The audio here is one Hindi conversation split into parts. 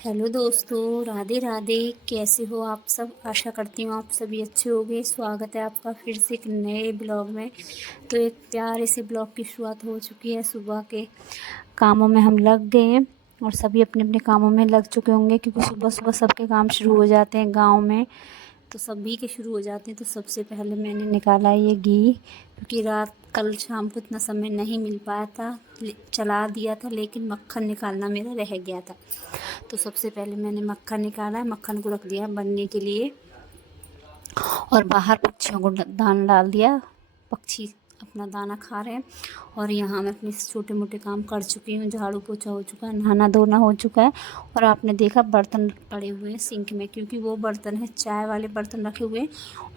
हेलो दोस्तों, राधे राधे। कैसे हो आप सब? आशा करती हूँ आप सभी अच्छे होंगे। स्वागत है आपका फिर से एक नए ब्लॉग में। तो एक प्यारे से ब्लॉग की शुरुआत हो चुकी है। सुबह के कामों में हम लग गए हैं और सभी अपने अपने कामों में लग चुके होंगे, क्योंकि सुबह सुबह सबके काम शुरू हो जाते हैं गांव में। तो सभी के शुरू हो जाते हैं। तो सबसे पहले मैंने निकाला ये घी, क्योंकि रात कल शाम को इतना समय नहीं मिल पाया था, चला दिया था, लेकिन मक्खन निकालना मेरा रह गया था। तो सबसे पहले मैंने मक्खन निकाला, मक्खन को रख दिया बनने के लिए और बाहर पक्षियों को दाना डाल दिया। पक्षी अपना दाना खा रहे हैं। और यहाँ मैं अपने छोटे मोटे काम कर चुकी हूँ। झाड़ू पोछा हो चुका है, नहाना धोना हो चुका है। और आपने देखा बर्तन पड़े हुए हैं सिंक में, क्योंकि वो बर्तन है चाय वाले बर्तन रखे हुए हैं।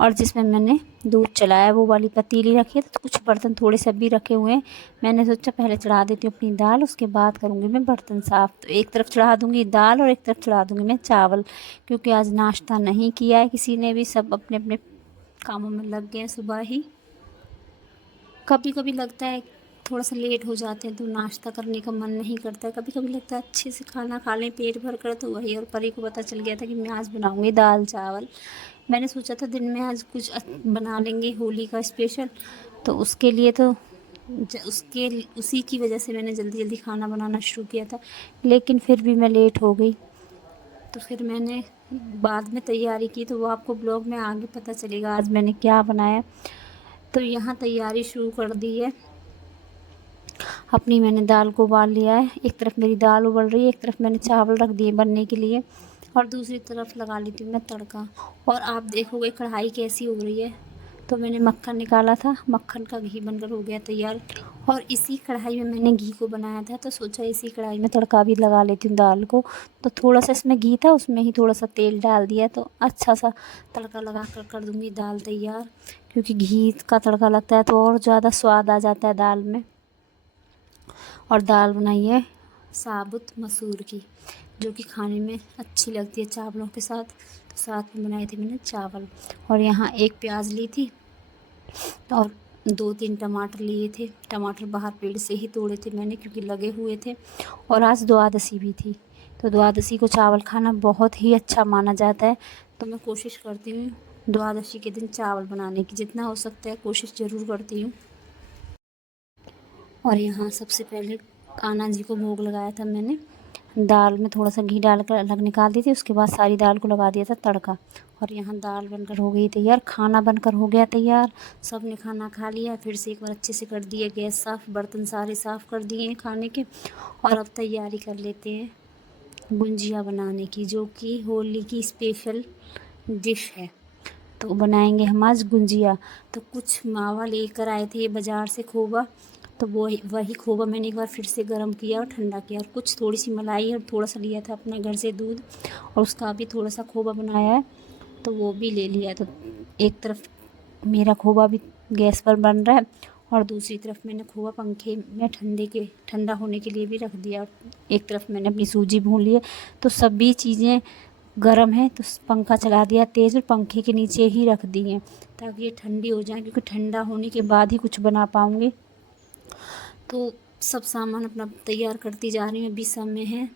और जिसमें मैंने दूध चलाया वो वाली पतीली रखी है। तो कुछ बर्तन थोड़े से भी रखे हुए हैं। मैंने सोचा पहले चढ़ा देती हूँ अपनी दाल, उसके बाद करूँगी मैं बर्तन साफ़। तो एक तरफ चढ़ा दूँगी दाल और एक तरफ चढ़ा दूँगी मैं चावल, क्योंकि आज नाश्ता नहीं किया है किसी ने भी। सब अपने अपने कामों में लग गए हैं सुबह ही। कभी कभी लगता है थोड़ा सा लेट हो जाते हैं तो नाश्ता करने का मन नहीं करता है। कभी कभी लगता है अच्छे से खाना खा लें पेट भर कर। तो वही, और परी को पता चल गया था कि मैं आज बनाऊंगी दाल चावल। मैंने सोचा था दिन में आज कुछ बना लेंगे होली का स्पेशल। तो उसके लिए तो उसके उसी की वजह से मैंने जल्दी जल्दी खाना बनाना शुरू किया था, लेकिन फिर भी मैं लेट हो गई। तो फिर मैंने बाद में तैयारी की, तो वो आपको ब्लॉग में आगे पता चलेगा आज मैंने क्या बनाया। तो यहाँ तैयारी शुरू कर दी है अपनी। मैंने दाल को उबाल लिया है। एक तरफ मेरी दाल उबल रही है, एक तरफ मैंने चावल रख दिए बनने के लिए, और दूसरी तरफ लगा लेती हूँ मैं तड़का। और आप देखोगे कढ़ाई कैसी हो रही है। तो मैंने मक्खन निकाला था, मक्खन का घी बनकर हो गया तैयार। और इसी कढ़ाई में मैंने घी को बनाया था, तो सोचा इसी कढ़ाई में तड़का भी लगा लेती हूँ दाल को। तो थोड़ा सा इसमें घी था, उसमें ही थोड़ा सा तेल डाल दिया, तो अच्छा सा तड़का लगा कर दूँगी दाल तैयार। क्योंकि घी का तड़का लगता है तो और ज़्यादा स्वाद आ जाता है दाल में। और दाल बनाई है साबुत मसूर की, जो कि खाने में अच्छी लगती है चावलों के साथ। तो साथ में बनाए थे मैंने चावल। और यहाँ एक प्याज ली थी और 2-3 टमाटर लिए थे। टमाटर बाहर पेड़ से ही तोड़े थे मैंने, क्योंकि लगे हुए थे। और आज द्वादशी भी थी, तो द्वादशी को चावल खाना बहुत ही अच्छा माना जाता है। तो मैं कोशिश करती हूँ द्वादशी के दिन चावल बनाने की, जितना हो सकता है कोशिश ज़रूर करती हूँ। और यहाँ सबसे पहले कान्हा जी को भोग लगाया था मैंने। दाल में थोड़ा सा घी डालकर अलग निकाल दी थी, उसके बाद सारी दाल को लगा दिया था तड़का। और यहाँ दाल बनकर हो गई तैयार, खाना बनकर हो गया तैयार। सब ने खाना खा लिया, फिर से एक बार अच्छे से कर दिया गैस साफ़, बर्तन सारे साफ़ कर दिए हैं खाने के। और अब तैयारी कर लेते हैं गुंजिया बनाने की, जो कि होली की स्पेशल डिश है। तो बनाएंगे हम आज गुंजिया। तो कुछ मावा लेकर आए थे बाज़ार से, खोवा। तो वो वही खोवा मैंने एक बार फिर से गर्म किया और ठंडा किया। और कुछ थोड़ी सी मलाई और थोड़ा सा लिया था अपने घर से दूध, और उसका भी थोड़ा सा खोवा बनाया है, तो वो भी ले लिया। तो एक तरफ मेरा खोवा भी गैस पर बन रहा है, और दूसरी तरफ मैंने खोवा पंखे में ठंडा होने के लिए भी रख दिया। और एक तरफ मैंने अपनी सूजी भून ली है। तो सभी चीज़ें गरम है, तो पंखा चला दिया तेज़ और पंखे के नीचे ही रख दी हैं, ताकि ये ठंडी हो जाए, क्योंकि ठंडा होने के बाद ही कुछ बना पाऊँगी। तो सब सामान अपना तैयार करती जा रही हूँ। अभी समय है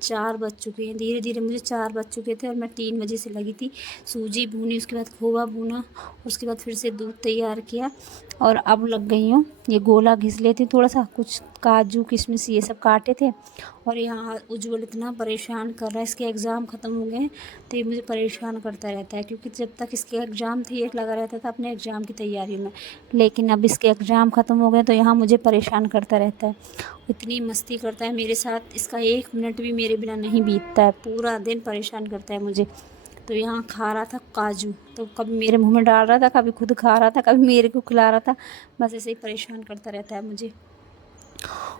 4 बज चुके हैं, धीरे धीरे मुझे 4 बज चुके थे और मैं 3 बजे से लगी थी। सूजी भूनी, उसके बाद खोवा भूना, उसके बाद फिर से दूध तैयार किया। और अब लग गई हूँ ये गोला घिस लेती हूँ थोड़ा सा, कुछ काजू किशमिश ये सब काटे थे। और यहाँ उज्ज्वल इतना परेशान कर रहा है, इसके एग्ज़ाम ख़त्म हो गए हैं, तो ये मुझे परेशान करता रहता है। क्योंकि जब तक इसके एग्ज़ाम थे ये लगा रहता था अपने एग्ज़ाम की तैयारी में, लेकिन अब इसके एग्ज़ाम ख़त्म हो गए तो यहाँ मुझे परेशान करता रहता है। इतनी मस्ती करता है मेरे साथ, इसका 1 मिनट भी मेरे बिना नहीं बीतता है, पूरा दिन परेशान करता है मुझे। तो यहाँ खा रहा था काजू, तो कभी मेरे मुँह में डाल रहा था, कभी खुद खा रहा था, कभी मेरे को खिला रहा था। बस ऐसे ही परेशान करता रहता है मुझे।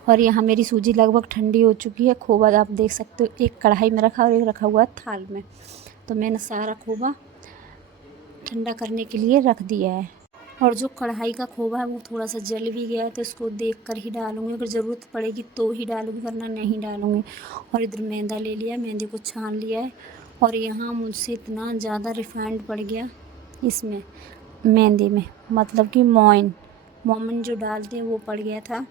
और यहाँ मेरी सूजी लगभग ठंडी हो चुकी है। खोवा आप देख सकते हो, एक कढ़ाई में रखा और एक रखा हुआ है थाल में। तो मैंने सारा खोवा ठंडा करने के लिए रख दिया है। और जो कढ़ाई का खोवा है वो थोड़ा सा जल भी गया है, तो इसको देख कर ही डालूँगी। अगर ज़रूरत पड़ेगी तो ही डालूँगी, वरना नहीं डालूँगी। और इधर मैदा ले लिया, मैदे को छान लिया है। और यहाँ मुझसे इतना ज़्यादा रिफाइंड पड़ गया इसमें मैदे में, मतलब कि मोइन जो डालते हैं वो पड़ गया था।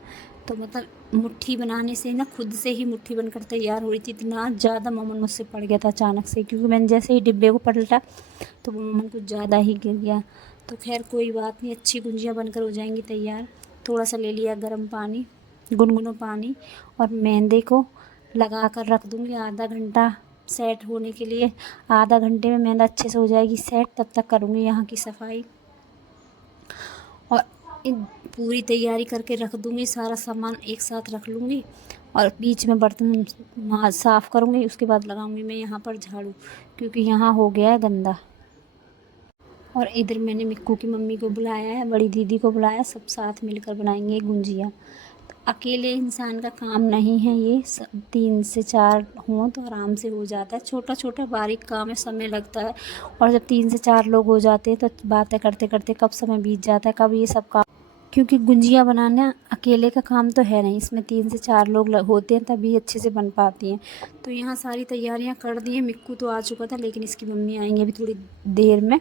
तो मतलब मुट्ठी बनाने से ना खुद से ही मुट्ठी बनकर तैयार हो रही थी। इतना ज़्यादा मोमन मुझसे पड़ गया था अचानक से, क्योंकि मैंने जैसे ही डिब्बे को पलटा तो वो मोमन कुछ ज़्यादा ही गिर गया। तो खैर कोई बात नहीं, अच्छी गुंजियाँ बनकर हो जाएंगी तैयार। थोड़ा सा ले लिया गर्म पानी, गुनगुना पानी, और मैदे को लगा कर रख दूँगी आधा घंटा सेट होने के लिए। आधा घंटे में मैदा अच्छे से हो जाएगी सेट, तब तक करूँगी यहाँ की सफाई और पूरी तैयारी करके रख दूँगी। सारा सामान एक साथ रख लूँगी और बीच में बर्तन साफ़ करूँगी। उसके बाद लगाऊँगी मैं यहाँ पर झाड़ू, क्योंकि यहाँ हो गया है गंदा। और इधर मैंने मिक्कू की मम्मी को बुलाया है, बड़ी दीदी को बुलाया, सब साथ मिलकर बनाएंगे गुंजिया। तो अकेले इंसान का काम नहीं है ये, 3 से 4 हों तो आराम से हो जाता है। छोटा छोटा बारीक काम है, समय लगता है। और जब 3 से 4 लोग हो जाते हैं तो बातें करते करते कब समय बीत जाता है, कब ये सब काम, क्योंकि गुंजिया बनाना अकेले का काम तो है नहीं, इसमें 3 से 4 लोग होते हैं तभी अच्छे से बन पाती हैं। तो यहाँ सारी तैयारियाँ कर दी हैं। मिक्कू तो आ चुका था, लेकिन इसकी मम्मी आएंगी अभी थोड़ी देर में,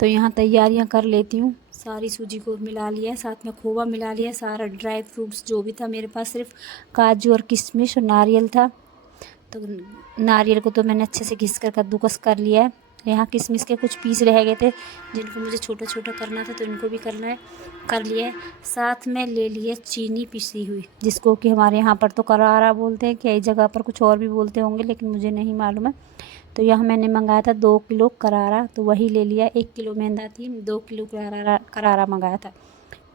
तो यहाँ तैयारियाँ कर लेती हूँ। सारी सूजी को मिला लिया है, साथ में खोवा मिला लिया, सारा ड्राई फ्रूट्स जो भी था मेरे पास, सिर्फ काजू और किशमिश और नारियल था। तो नारियल को तो मैंने अच्छे से घिस कर कद्दूकस कर लिया है। यहाँ किशमिश के कुछ पीस रह गए थे जिनको मुझे छोटा छोटा करना था, तो इनको भी करना है, कर लिया है। साथ में ले लिए चीनी पिसी हुई, जिसको कि हमारे यहाँ पर तो करारा बोलते हैं, कई जगह पर कुछ और भी बोलते होंगे, लेकिन मुझे नहीं मालूम है। तो यहाँ मैंने मंगाया था 2 किलो करारा, तो वही ले लिया। 1 किलो मैदा थी, 2 किलो करारा मंगाया था,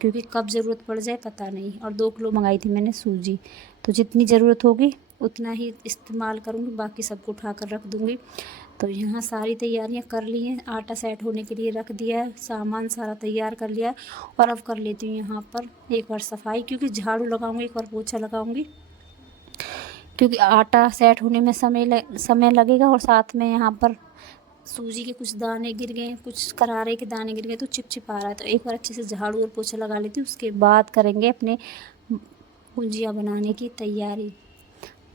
क्योंकि कब ज़रूरत पड़ जाए पता नहीं। और 2 किलो मंगाई थी मैंने सूजी, तो जितनी ज़रूरत होगी उतना ही इस्तेमाल करूँगी, बाकी सबको उठा कर रख दूँगी। तो यहाँ सारी तैयारियाँ कर ली हैं, आटा सेट होने के लिए रख दिया है, सामान सारा तैयार कर लिया है। और अब कर लेती हूँ यहाँ पर एक बार सफाई, क्योंकि झाड़ू लगाऊँगी, एक बार पोछा लगाऊँगी, क्योंकि आटा सेट होने में समय लगेगा। और साथ में यहाँ पर सूजी के कुछ दाने गिर गए, कुछ करारे के दाने गिर गए, तो चिपचिप आ रहा है। तो एक बार अच्छे से झाड़ू और पोछा लगा लेती हूँ, उसके बाद करेंगे अपने गुंजिया बनाने की तैयारी।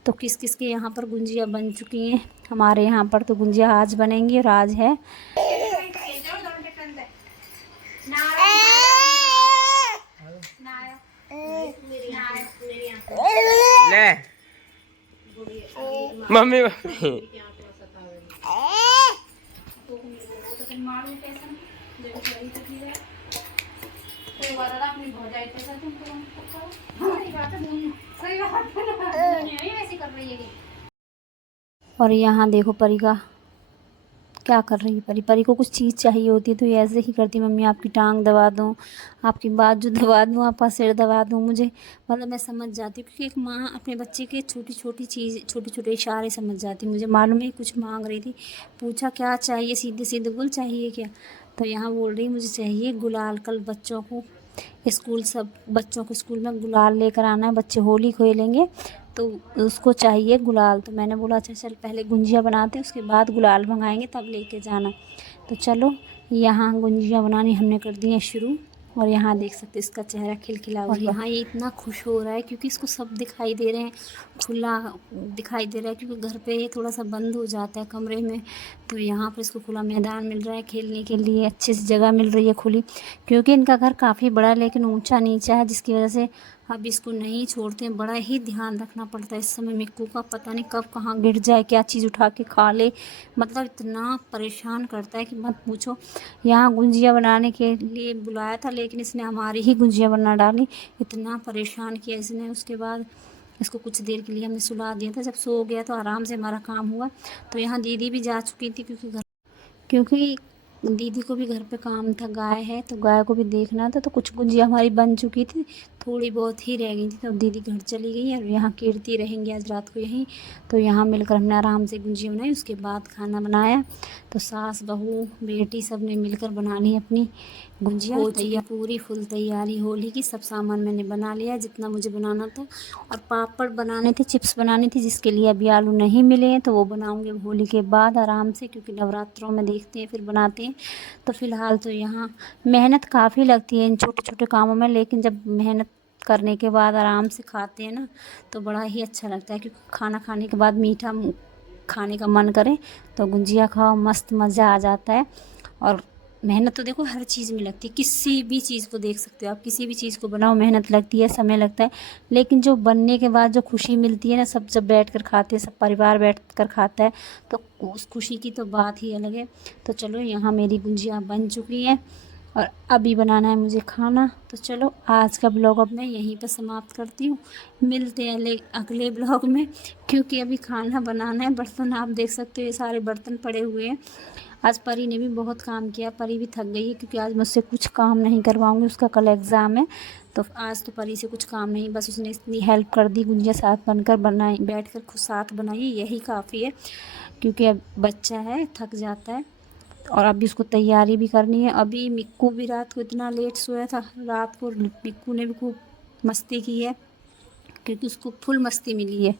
तो किस किस के यहाँ पर गुंजिया बन चुकी हैं। हमारे यहाँ पर तो गुंजिया आज बनेंगी और आज है। ले मम्मी मम्मी और यहाँ देखो परी का क्या कर रही है। परी को कुछ चीज़ चाहिए होती है तो ये ऐसे ही करती, मम्मी आपकी टांग दबा दूँ, आपकी बाजू दबा दूँ, आपका सिर दबा दूँ। मुझे मतलब मैं समझ जाती हूँ, क्योंकि एक माँ अपने बच्चे के छोटी छोटी चीज़, छोटे छोटे इशारे समझ जाती। मुझे मालूम है कुछ मांग रही थी, पूछा क्या चाहिए, सीधे सीधे बोल चाहिए क्या। तो यहाँ बोल रही मुझे चाहिए गुलाल, कल बच्चों को स्कूल, सब बच्चों को स्कूल में गुलाल लेकर आना है, बच्चे होली खेलेंगे तो उसको चाहिए गुलाल। तो मैंने बोला अच्छा चल पहले गुंजिया बनाते हैं, उसके बाद गुलाल मंगाएंगे, तब लेके जाना। तो चलो यहाँ गुंजिया बनानी हमने कर दी है शुरू। और यहाँ देख सकते इसका चेहरा खिलखिला हुआ। और यहाँ ये इतना खुश हो रहा है क्योंकि इसको सब दिखाई दे रहे हैं, खुला दिखाई दे रहा है, क्योंकि घर पे ये थोड़ा सा बंद हो जाता है कमरे में। तो यहाँ पर इसको खुला मैदान मिल रहा है खेलने के लिए, अच्छी सी जगह मिल रही है खुली, क्योंकि इनका घर काफ़ी बड़ा है लेकिन ऊंचा नीचा है, जिसकी वजह से अब इसको नहीं छोड़ते हैं। बड़ा ही ध्यान रखना पड़ता है इस समय मिक्कू का, पता नहीं कब कहाँ गिर जाए, क्या चीज़ उठा के खा ले, मतलब इतना परेशान करता है कि मत पूछो। यहाँ गुंजिया बनाने के लिए बुलाया था लेकिन इसने हमारी ही गुंजिया बना डाली, इतना परेशान किया इसने। उसके बाद इसको कुछ देर के लिए हमने सुला दिया था, जब सो गया तो आराम से हमारा काम हुआ। तो यहाँ दीदी भी जा चुकी थी, क्योंकि दीदी को भी घर पे काम था, गाय है तो गाय को भी देखना था। तो कुछ गुंजिया हमारी बन चुकी थी, थोड़ी बहुत ही रह गई थी, तो दीदी घर चली गई और यहाँ कीर्ति रहेंगी आज रात को यहीं। तो यहाँ मिलकर हमने आराम से गुंजिया बनाई, उसके बाद खाना बनाया। तो सास बहू बेटी सब ने मिलकर बना ली अपनी गुंजिया। हो तैयार, पूरी फुल तैयारी होली की, सब सामान मैंने बना लिया जितना मुझे बनाना था। और पापड़ बनाने थे, चिप्स बनानी थी, जिसके लिए अभी आलू नहीं मिले हैं, तो वो बनाऊंगे होली के बाद आराम से, क्योंकि नवरात्रों में देखते हैं फिर बनाते हैं। तो फ़िलहाल तो यहाँ मेहनत काफ़ी लगती है इन छोटे छोटे कामों में, लेकिन जब मेहनत करने के बाद आराम से खाते हैं ना तो बड़ा ही अच्छा लगता है। क्योंकि खाना खाने के बाद मीठा खाने का मन करे तो गुंजिया खाओ, मस्त मज़ा आ जाता है। और मेहनत तो देखो हर चीज़ में लगती है, किसी भी चीज़ को देख सकते हो आप, किसी भी चीज़ को बनाओ मेहनत लगती है, समय लगता है, लेकिन जो बनने के बाद जो खुशी मिलती है ना, सब जब बैठ कर खाते हैं, सब परिवार बैठ कर खाता है, तो उस खुशी की तो बात ही अलग है। तो चलो यहाँ मेरी गुंजिया बन चुकी है और अभी बनाना है मुझे खाना। तो चलो आज का ब्लॉग अब मैं यहीं पर समाप्त करती हूँ, मिलते हैं अगले ब्लॉग में, क्योंकि अभी खाना बनाना है। बर्तन आप देख सकते हो, ये सारे बर्तन पड़े हुए हैं। आज परी ने भी बहुत काम किया, परी भी थक गई है, क्योंकि आज मुझसे कुछ काम नहीं करवाऊंगी, उसका कल एग्ज़ाम है। तो आज तो परी से कुछ काम नहीं, बस उसने इतनी हेल्प कर दी, गुंजिया साथ बनकर बनाई, बैठ कर खुद साथ बनाई, यही काफ़ी है, क्योंकि अब बच्चा है थक जाता है। और अभी उसको तैयारी भी करनी है। अभी मिक्कू भी रात को इतना लेट सोया था, रात को मिक्कू ने भी खूब मस्ती की है, क्योंकि उसको फुल मस्ती मिली है।